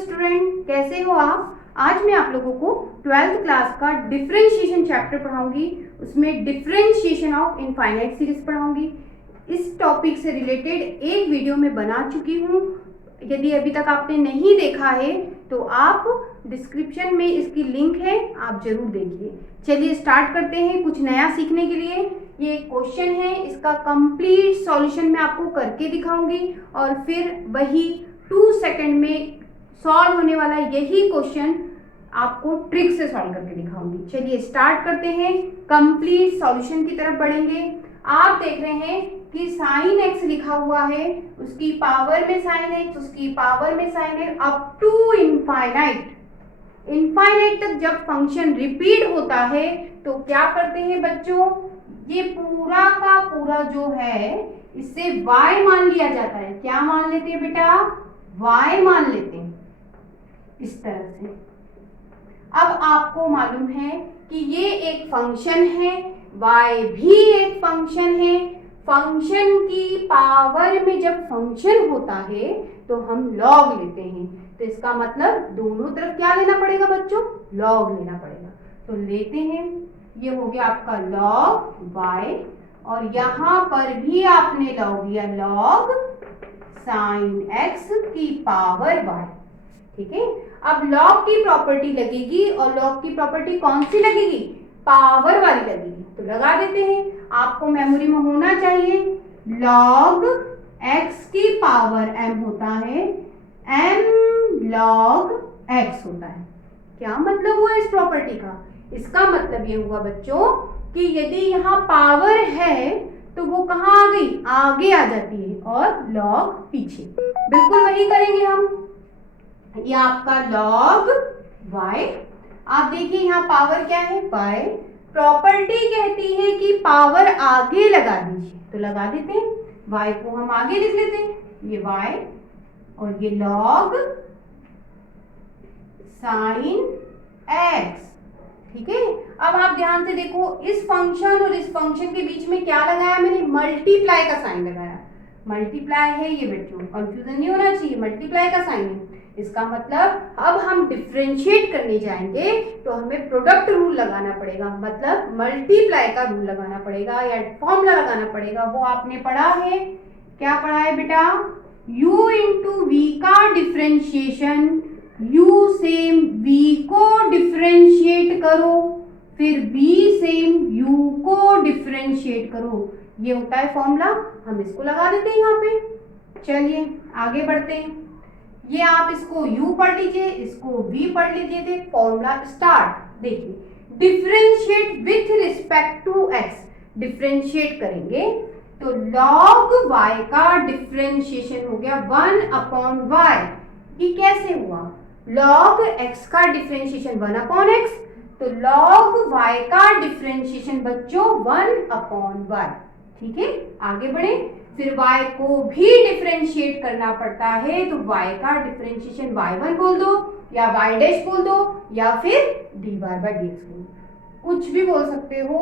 Student, कैसे हो आप। आज मैं आप लोगों को 12th क्लास का डिफरेंशिएशन चैप्टर पढ़ाऊंगी। उसमें डिफरेंशिएशन ऑफ इनफाइनाइट सीरीज पढ़ाऊंगी। इस टॉपिक से रिलेटेड एक वीडियो मैं बना चुकी हूँ। यदि अभी तक आपने नहीं देखा है तो आप डिस्क्रिप्शन में इसकी लिंक है, आप जरूर देखिए। चलिए स्टार्ट करते हैं कुछ नया सीखने के लिए। ये क्वेश्चन है, इसका कंप्लीट सॉल्यूशन मैं आपको करके दिखाऊंगी और फिर वही 2 सेकंड में सॉल्व होने वाला यही क्वेश्चन आपको ट्रिक से सॉल्व करके दिखाऊंगी। चलिए स्टार्ट करते हैं, कंप्लीट सॉल्यूशन की तरफ बढ़ेंगे। आप देख रहे हैं कि साइन एक्स लिखा हुआ है, उसकी पावर में साइन एक्स, उसकी पावर में sine x up to infinite. Infinite तक जब फंक्शन रिपीट होता है तो क्या करते हैं बच्चों, ये पूरा का पूरा जो है इससे y मान लिया जाता है। क्या मान लेते हैं बेटा, y मान लेते हैं इस तरह से। अब आपको मालूम है कि ये एक फंक्शन है, y भी एक फंक्शन है। फंक्शन की पावर में जब फंक्शन होता है तो हम log लेते हैं। तो इसका मतलब दोनों तरफ क्या लेना पड़ेगा बच्चों, log लेना पड़ेगा। तो लेते हैं, ये हो गया आपका log y और यहाँ पर भी आपने log लिया log sin x की पावर y। ठीक है, अब log की प्रॉपर्टी लगेगी और log की प्रॉपर्टी कौन सी लगेगी, पावर वाली लगेगी। तो लगा देते हैं, आपको मेमोरी में होना चाहिए log x की पावर m होता है, m log x होता है। क्या मतलब हुआ इस प्रॉपर्टी का, इसका मतलब ये हुआ बच्चों कि यदि यहाँ पावर है तो वो कहाँ आ गई, आगे आ जाती है और log पीछे। बिल्कुल वही करेंगे हम। ये आपका log y, आप देखिए यहाँ पावर क्या है y, प्रॉपर्टी कहती है कि पावर आगे लगा दीजिए। तो लगा देते हैं, y को हम आगे लिख लेते हैं, ये y और ये log sin x। ठीक है, अब आप ध्यान से देखो, इस फंक्शन और इस फंक्शन के बीच में क्या लगाया मैंने, मल्टीप्लाई का साइन लगाया। मल्टीप्लाई है ये बच्चों, कंफ्यूजन नहीं होना चाहिए, मल्टीप्लाई का साइन है। इसका मतलब अब हम डिफरेंशिएट करने जाएंगे तो हमें प्रोडक्ट रूल लगाना पड़ेगा, मतलब मल्टीप्लाई का रूल लगाना पड़ेगा या फॉर्मूला लगाना पड़ेगा। वो आपने पढ़ा है, क्या पढ़ा है बेटा, u इंटू वी का डिफरेंशिएशन, u सेम v को डिफरेंशिएट करो, फिर v सेम u को डिफरेंशिएट करो। ये होता है फॉर्मूला, हम इसको लगा देते हैं यहाँ पे। चलिए आगे बढ़ते हैं, ये आप इसको u पढ़ लीजिए, इसको v पढ़ लीजिए थे। फॉर्मूला स्टार्ट, देखिए differentiate with respect to x, differentiate करेंगे तो log y का डिफरेंशिएशन हो गया 1/y। ये कैसे हुआ, log x का डिफरेंशिएशन 1/x, तो log y का डिफरेंशिएशन बच्चों 1/y। ठीक है, आगे बढ़े, फिर y को भी डिफरेंशिएट करना पड़ता है तो y का डिफरेंशिएशन y1 बोल दो या y डैश बोल दो या फिर dy by dx बोल दो, कुछ भी बोल सकते हो।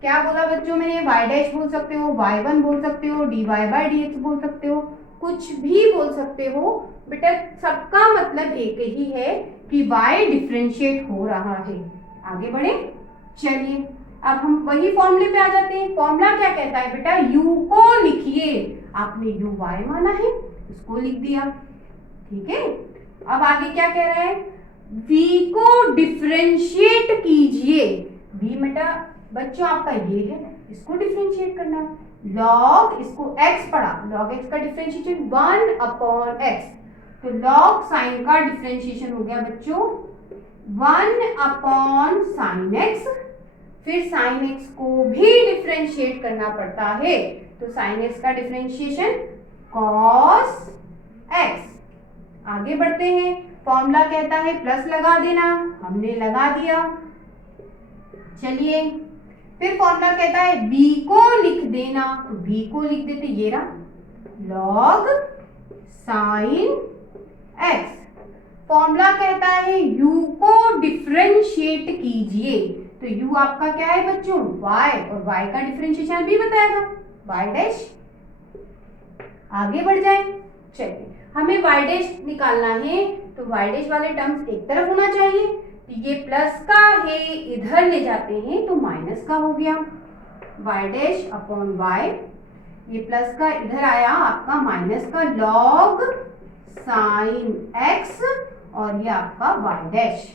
क्या बोला बच्चों मैंने, y डैश बोल सकते हो, y1 बोल सकते हो, dy by dx बोल सकते हो, कुछ भी बोल सकते हो बेटा, सबका मतलब एक ही है कि y डिफरेंशिएट हो रहा है। आगे बढ़े, चलिए अब हम वही फॉर्मूले पे आ जाते हैं। फॉर्मूला क्या कहता है बेटा, u को लिखिए, आपने u y माना है, इसको लिख दिया। ठीक है, अब आगे क्या कह रहा है, v को डिफरेंशिएट कीजिए। v बेटा बच्चों आपका ये है, इसको डिफरेंशिएट करना, log इसको x पढ़ा, log x का डिफरेंशिएशन 1/x, तो log sin का डिफरेंशिएशन हो गया बच्चों 1/sin x, फिर sin x को भी डिफरेंशिएट करना पड़ता है, तो sin x का डिफरेंशिएशन cos x। आगे बढ़ते हैं, फॉर्मूला कहता है प्लस लगा देना, हमने लगा दिया। चलिए फिर फॉर्मूला कहता है v को लिख देना, तो v को लिख देते, ये रहा log sin x। फॉर्मूला कहता है u को डिफरेंशिएट कीजिए, तो u आपका क्या है बच्चों, y, और y का डिफरेंशिएशन भी बताया था y डैश। आगे बढ़ जाए, चलिए हमें y डैश निकालना है तो y डैश वाले टर्म्स एक तरफ होना चाहिए, तो ये प्लस का है इधर ले जाते हैं तो माइनस का हो गया, y डैश अपॉन y, ये प्लस का इधर आया आपका माइनस का लॉग साइन x और ये आपका y डैश।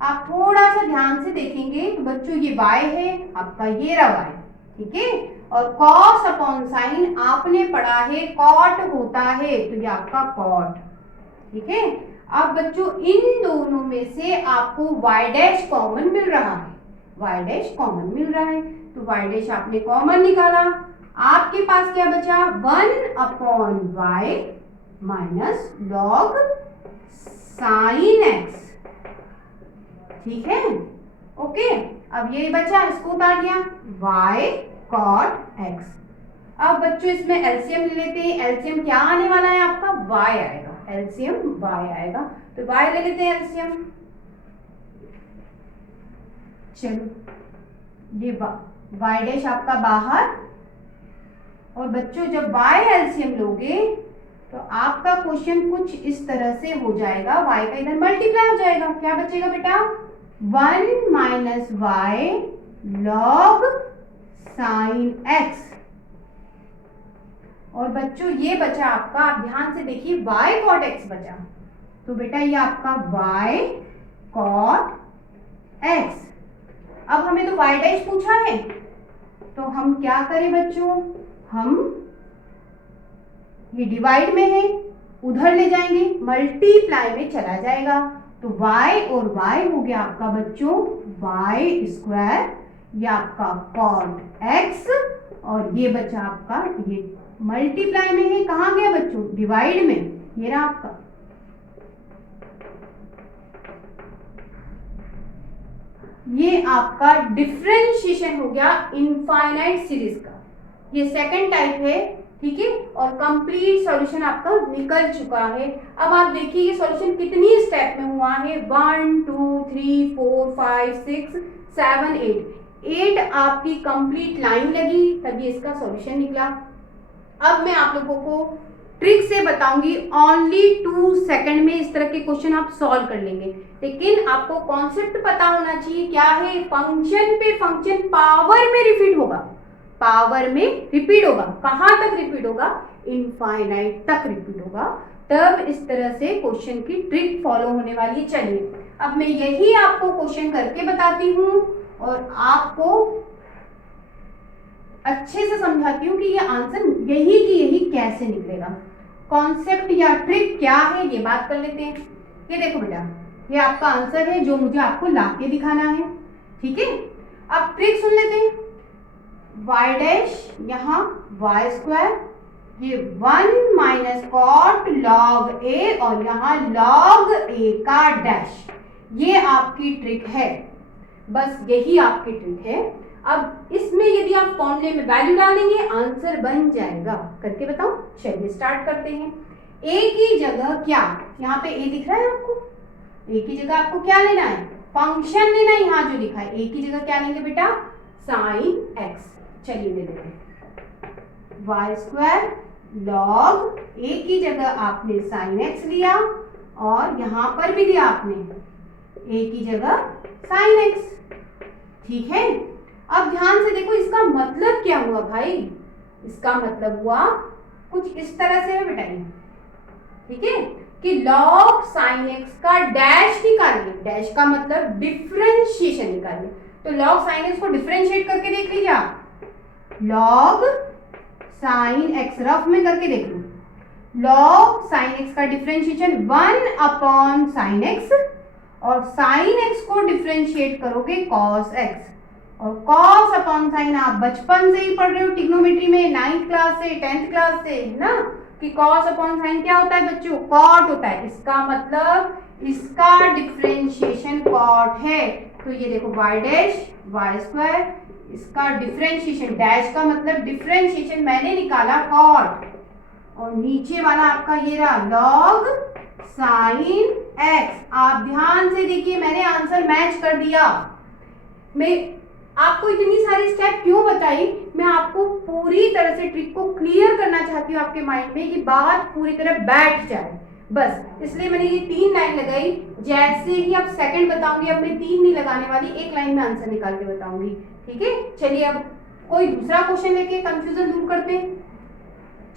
आप थोड़ा सा ध्यान से देखेंगे तो बच्चों ये y है आपका, ये रहा y, ठीक है। और cos अपॉन साइन आपने पढ़ा है cot होता है, तो ये आपका cot, ठीक है। अब बच्चों इन दोनों में से आपको y डैश कॉमन मिल रहा है, y डैश कॉमन मिल रहा है, तो y डैश आपने कॉमन निकाला, आपके पास क्या बचा 1 upon y minus log sign x, ठीक है, ओके। अब ये बचा, इसको उतार दिया y cot x। अब बच्चों इसमें एलसीएम ले लेते हैं, एलसीएम क्या आने वाला है आपका y आएगा, एलसीएम y आएगा, तो y ले लेते हैं एलसीएम। चलो ये y डैश आपका बाहर, और बच्चों जब y एलसीएम लोगे तो आपका क्वेश्चन कुछ इस तरह से हो जाएगा, y का इधर मल्टीप्लाई हो जाएगा, क्या बचेगा बेटा 1 minus y log sign x। और बच्चों ये बचा आपका, आप ध्यान से देखिए y cot x बचा, तो बेटा ये आपका y cot x। अब हमें तो y डैश पूछा है, तो हम क्या करें बच्चों, हम ये डिवाइड में है उधर ले जाएंगे, मल्टीप्लाई में चला जाएगा, तो y और y हो गया आपका बच्चों y स्क्वायर, ये आपका cot x, और ये बचा आपका, ये मल्टीप्लाई में है, कहाँ गया बच्चों डिवाइड में, ये रहा आपका। ये आपका डिफरेंशिएशन हो गया इनफाइनाइट सीरीज का, ये सेकंड टाइप है, ठीक है। और कंप्लीट सॉल्यूशन आपका निकल चुका है। अब आप देखिए ये सॉल्यूशन कितनी स्टेप में हुआ है, 1 2 3 4 5 6 7 8 आपकी कंप्लीट लाइन लगी तभी इसका सॉल्यूशन निकला। अब मैं आप लोगों को ट्रिक से बताऊंगी, ओनली 2 सेकंड में इस तरह के क्वेश्चन आप सॉल्व कर लेंगे, लेकिन आपको कॉन्सेप्ट पता होना चाहिए क्या है, फंक्शन पे फंक्शन पावर में रिपीट होगा, पावर में रिपीट होगा, कहां तक रिपीट होगा, इनफाइनाइट तक रिपीट होगा, तब इस तरह से क्वेश्चन की ट्रिक फॉलो होने वाली है। चलिए अब मैं यही आपको क्वेश्चन करके बताती हूँ और आपको अच्छे से समझाती हूँ कि ये आंसर यही की यही कैसे निकलेगा। कॉन्सेप्ट या ट्रिक क्या है ये बात कर लेते हैं। ये देखो बेटा, ये आपका आंसर है जो मुझे आपको लाके दिखाना है, ठीक है। अब ट्रिक सुन लेते हैं, y डैश यहाँ y स्क्वायर, ये 1 माइनस कॉट लॉग a और यहाँ लॉग a का डैश, ये आपकी ट्रिक है, बस यही आपकी ट्रिक है। अब इसमें यदि आप फॉर्मूले में वैल्यू डालेंगे आंसर बन जाएगा, करके बताओ। चलिए स्टार्ट करते हैं। a की जगह क्या, यहाँ पे a दिख रहा है आपको, a की जगह आपको क्या लेना है, फंक्शन लेना है, यहाँ जो लिखा है a की जगह क्या लेंगे बेटा, साइन x। चलिए ले लेते हैं y स्क्वायर लॉग a की जगह आपने साइन x लिया और यहाँ पर भी लिया आपने a की जगह साइन x, ठीक है। अब ध्यान से देखो इसका मतलब क्या हुआ भाई, इसका मतलब हुआ कुछ इस तरह से है बेटा, ठीक है, कि लॉग साइन x का डैश निकालिए, डैश का मतलब डिफरेंशिएशन निकालिए। तो लॉग साइन x को डिफरेंशिएट करके देख लीजिए आप, लॉग साइन x रफ में करके देख लो, लॉग साइन x का डिफरेंशिएशन 1 अपॉन साइन x और साइन x को डिफरेंशिएट करोगे कॉस x, और कॉस अपॉन साइन आप बचपन से ही पढ़ रहे हो ट्रिग्नोमेट्री में, 9th क्लास से 10th क्लास से, है ना, कि कॉस अपॉन साइन क्या होता है बच्चों, कॉट होता है। इसका मतलब इसका डिफरेंशिएशन कॉट है, तो ये देखो y डैश y स्क्वायर, इसका डिफरेंशिएशन डैश का मतलब डिफरेंशिएशन मैंने निकाला कॉट, और नीचे वाला आपका ये रहा लॉग साइन x। आप ध्यान से देखिए मैंने आंसर मैच कर दिया। मैं आपको इतनी सारी स्टेप क्यों बताई, मैं आपको पूरी तरह से ट्रिक को क्लियर करना चाहती हूँ आपके माइंड में कि बात पूरी तरह बैठ जाए, बस इसलिए मैंने ये 3 लाइन लगाई। जैसे ही अब सेकंड बताऊंगी, अब मैं 3 नहीं लगाने वाली, 1 लाइन में आंसर निकाल के बताऊंगी, ठीक है। चलिए अब कोई दूसरा क्वेश्चन लेके कंफ्यूजन दूर करते हैं।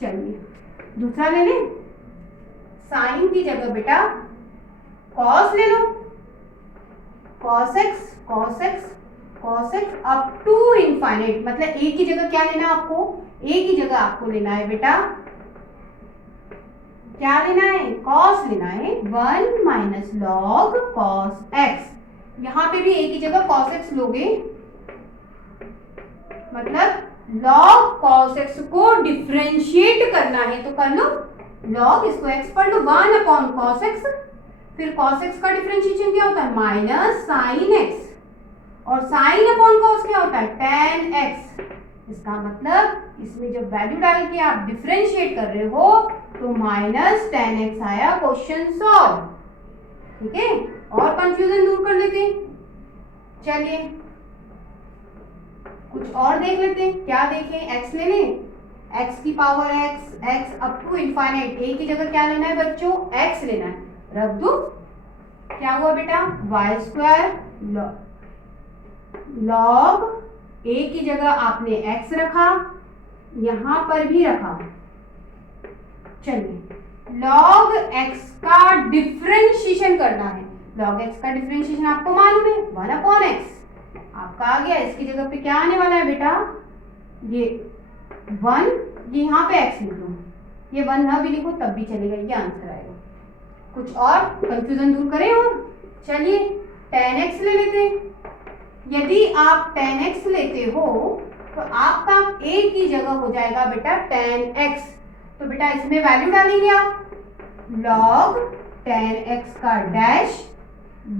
चलिए दूसरा ले लें। साइन की जगह बेटा कॉस ले लो, cos x cos x cos x up to infinite, मतलब ए की जगह क्या लेना है आपको, ए की जगह आपको लेना है बेटा, क्या लेना है, कॉस लेना है, 1 माइनस लॉग कॉस एक्स। यहां पे भी ए की जगह कॉस एक्स लोगे, मतलब लॉग कॉस एक्स को डिफरेंशिएट करना है तो कर लो, लॉग इसको एक्स पढ़ लो, 1 अपॉन कॉस एक्स, फिर कॉस एक्स का डिफरेंशिएशन क्या होता है, माइनस साइन एक्स, और साइन अपॉन कॉस क्या होता है, tan x। इसका मतलब इसमें जब वैल्यू डाल के आप डिफरेंशिएट कर रहे हो तो माइनस tan x आया, क्वेश्चन सॉल्व, ठीक है। और कंफ्यूजन दूर कर लेते हैं। चलिए कुछ और देख लेते हैं, क्या देखें, x ले लें, x की power x, x up to infinite, a की जगह क्या लेना है बच्चों, x लेना है, रख दो, क्या हुआ बेटा, वाई स्क्वायर लॉग a की जगह आपने x रखा, यहां पर भी रखा। चलिए लॉग x का डिफरेंशिएशन करना है, लॉग x का डिफरेंशिएशन आपको मालूम है 1 अपॉन x, आपका आ गया, इसकी जगह पे क्या आने वाला है बेटा, ये 1, ये यहाँ पे x लिख लो, ये 1 ना भी लिखो तब भी चलेगा, ये आंसर आएगा। कुछ और कंफ्यूजन दूर करें और चलिए tan x ले लेते हैं। यदि आप tan x लेते हो तो आपका a की जगह हो जाएगा बेटा tan x, तो बेटा इसमें वैल्यू डालेंगे आप, log tan x का dash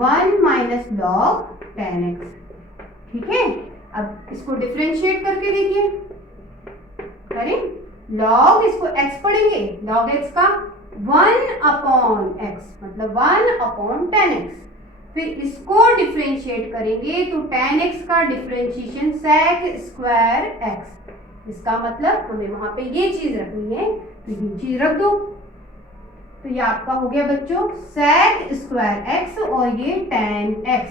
1 minus log tan x, ठीक है। अब इसको डिफरेंशिएट करके देखिए, करें, log इसको x पढ़ेंगे, log x का 1 अपॉन x, मतलब 1 अपॉन tan x, फिर इसको डिफरेंशिएट करेंगे तो tan x का डिफरेंशिएशन sec स्क्वायर x, इसका मतलब हमें वहां पे ये चीज रखनी है तो ये चीज रख दो, तो ये आपका हो गया बच्चों sec स्क्वायर x और ये tan x,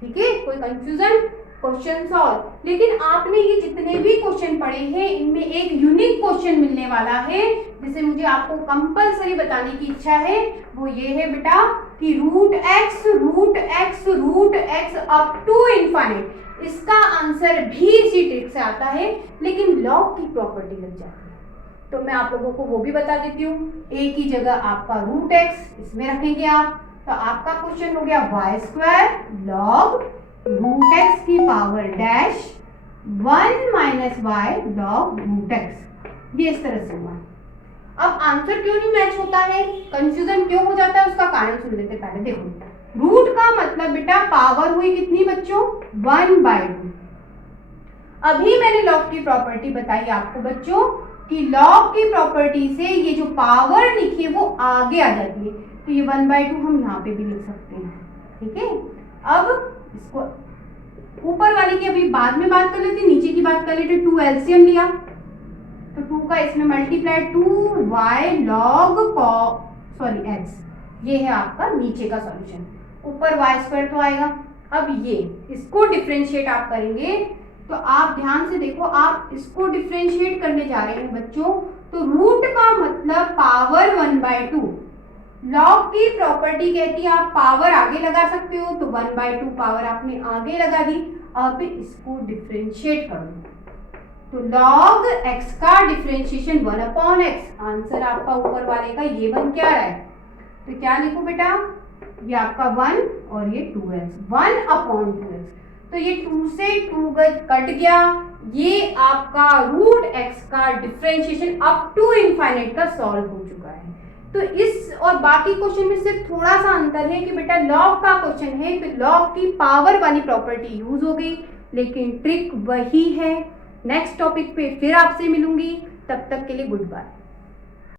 ठीक है। कोई कंफ्यूजन, क्वेश्चन सॉल्व। लेकिन आपने ये जितने भी क्वेश्चन पढ़े हैं इनमें एक यूनिक क्वेश्चन मिलने वाला है जिसे मुझे आपको कंपलसरी बताने की इच्छा है, वो ये है बेटा कि root x up to infinite, इसका आंसर भी इसी ट्रिक से आता है लेकिन लॉग की प्रॉपर्टी लग जाती है, तो मैं आप लोगों को वो भी बता देती हूँ। a की जगह आपका रूट एक्स इसमें रखेंगे आप, तो आपका क्वेश्चन हो गया y square log root x की power dash 1 minus y log root x, ये इस तरह से हुआ। अब आंसर क्यों नहीं मैच होता है, कंफ्यूजन क्यों हो जाता है, उसका कारण सुन लेते पहले। देखो रूट का मतलब बेटा पावर हुई कितनी बच्चों, 1/2। अभी मैंने लॉग की प्रॉपर्टी बताई आपको बच्चों कि लॉग की प्रॉपर्टी से ये जो पावर लिखी है वो आगे आ जाती है, तो ये 1/2 हम यहाँ पे भी लिख सकते हैं, ठीक है। अब इसको ऊपर वाली की अभी बाद में बात कर लेते, नीचे की बात कर लेते। 2 एलसीएम लिया तो 2 का इसमें multiply 2y log sorry x, ये है आपका नीचे का सॉल्यूशन, ऊपर y स्क्वायर तो आएगा। अब ये इसको डिफरेंशिएट आप करेंगे तो आप ध्यान से देखो, आप इसको डिफरेंशिएट करने जा रहे हैं बच्चों, तो रूट का मतलब पावर 1/2, लॉग की प्रॉपर्टी कहती है आप पावर आगे लगा सकते हो, तो 1/2 पावर आपने आगे लगा दी। अब इसको डिफरेंशिएट कर दो तो log x का डिफरेंशिएशन 1 अपॉन x, आंसर आपका ऊपर वाले का ये बन क्या रहा है, तो क्या लिखो बेटा, ये आपका 1 और ये 2x, 1 अपॉन 2x, तो ये 2 से 2 कट गया, ये आपका रूट x का डिफरेंशिएशन अप टू इनफाइनाइट का सॉल्व हो चुका है। तो इस और बाकी क्वेश्चन में सिर्फ थोड़ा सा अंतर है कि बेटा लॉग का क्वेश्चन है तो लॉग की पावर वाली प्रॉपर्टी यूज हो गई, लेकिन ट्रिक वही है। नेक्स्ट टॉपिक पे फिर आपसे मिलूंगी, तब तक के लिए गुड बाय।